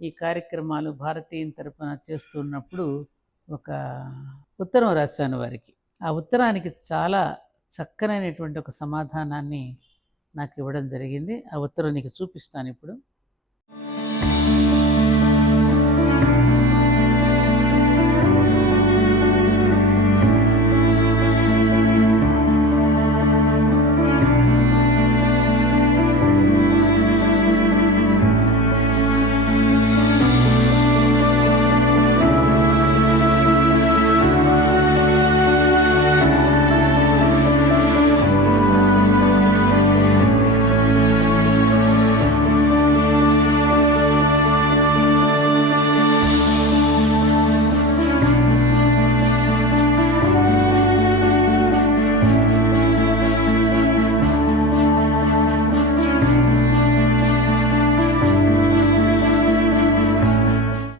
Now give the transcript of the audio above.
ఈ కార్యక్రమాలు భారతీయుని తరపున చేస్తున్నప్పుడు ఒక ఉత్తరం రాశాను వారికి. ఆ ఉత్తరానికి చాలా చక్కనైనటువంటి ఒక సమాధానాన్ని నాకు ఇవ్వడం జరిగింది. ఆ ఉత్తరం నీకు చూపిస్తాను ఇప్పుడు.